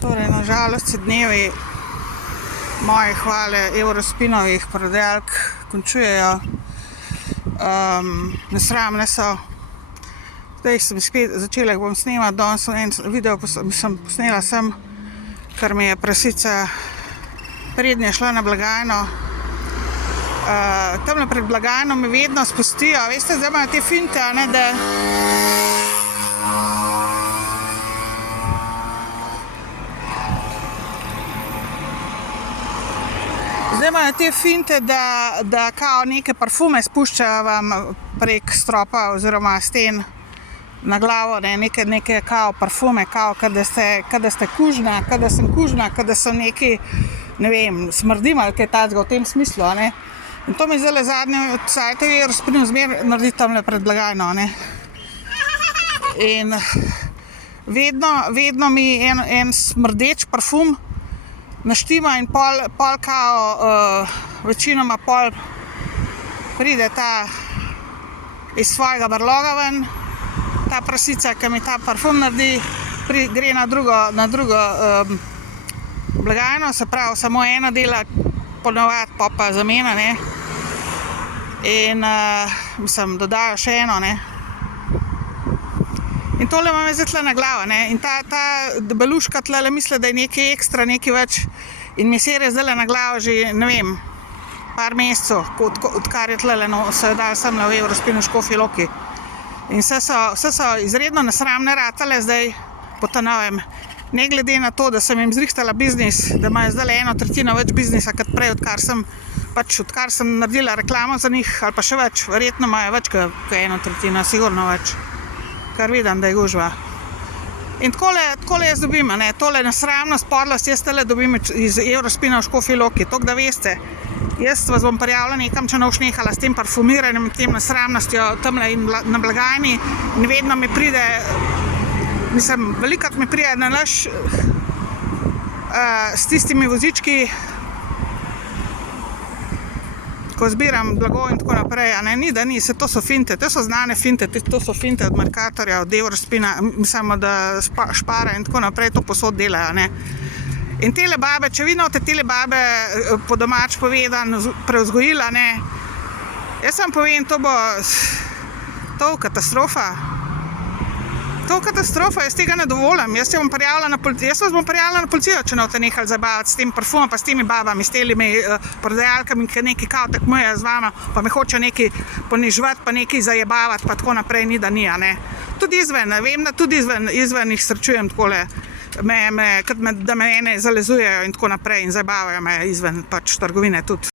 Torej, nažalost se dnevi moje hvale Eurospinovih prodajalk končujejo. Nesramne so. Zdaj sem spet začela, bom snemati, danes en video sem posnela ker mi je prasica prednje šla na blagajno. Tamle pred blagajno me vedno spustijo, veste, zdaj imajo te finte, a ne, da da kao neke parfume spuščajo vam prek stropa oziroma sten na glavo, neke kao parfume, kao kada ste kužna, kada sem kužna, kada so neki, ne vem, smrdim ali kaj takega v tem smislu, a ne. In to mi zdaj zadnje cajte je razprinil zmer narediti tamle pred blagajno, ne. In vedno mi en smrdeč parfum naštima in pol kao, večinoma pol pride ta iz svojega brloga ven, ta prasica, ki mi ta parfum naredi, gre na drugo blagajno, se pravi samo ena dela, ponavadi pa zamena, ne. In mislim, dodajo še eno, ne. In tole imam zdaj tle na glavo, ne. In ta debeluška tlele misli, da je nekaj ekstra, nekaj več. In mi sere zdaj na glavo že, ne vem, par mesecev, odkar je tlele, no, so jo dali semle v Eurospinu v Škofji Loki. In vse so izredno nesramne ratale zdaj po ta novem. Ne glede na to, da sem jim zrihtala biznis, da imajo zdaj 1/3 več biznisa kot prej, odkar sem naredila reklamo za njih, ali pa še več, verjetno imajo več kot 1/3, sigurno več. Kar vidim, da je gužva. In takole jaz dobim, ne, tole nesramnost, podlost, jaz tale dobim iz Eurospina v Škofji Loki, toliko da veste. Jaz vas bom prijavila nekam, če ne boš nehala s tem parfumiranjem, tem nesramnostjo tamle in na blagajni. In vedno mi pride, mislim, velikokrat mi pride na laž s tistimi vozički, ko zbiram blago in tako naprej, a ne, ni da ni, to so finte, to so znane finte, to so finte od Mercatorja, od Eurospina, mislim, da Špara in tako naprej to posod delajo, ne. In tele babe, če vi note tele babe po domač povedan prevzgojila, ne, jaz vam povem, to bo katastrofa. To katastrofa, jaz tega ne dovolim, jaz vas bom prijavila na policijo, če ne boste nehali zabavati s tem parfumom, pa s temi babami, s temi prodajalkami, ki nekaj kao tekmujejo z vama, pa me hoče nekaj ponižvati, pa nekaj zajebavati, pa tako naprej, ni da ni, a ne. Tudi izven, vem, da tudi izven jih srečujem takole, da me ene zalezujejo in tako naprej in zabavajo me izven pač trgovine tudi.